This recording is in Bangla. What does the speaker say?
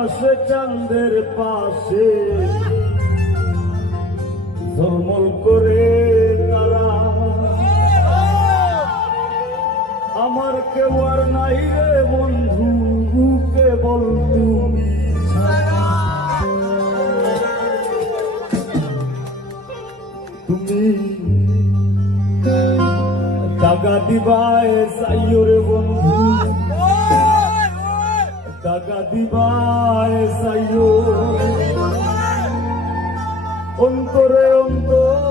আকাশে চাঁদের পাশে ঝলমল করে তারা, আমার কেউ আর নাই রে বন্ধু, কেবল তুমি ছাড়া। তুমি দাগা দিবায় চাইও রে বন্ধু, দাগা দিবায় চাইও, অন্তরে অন্তর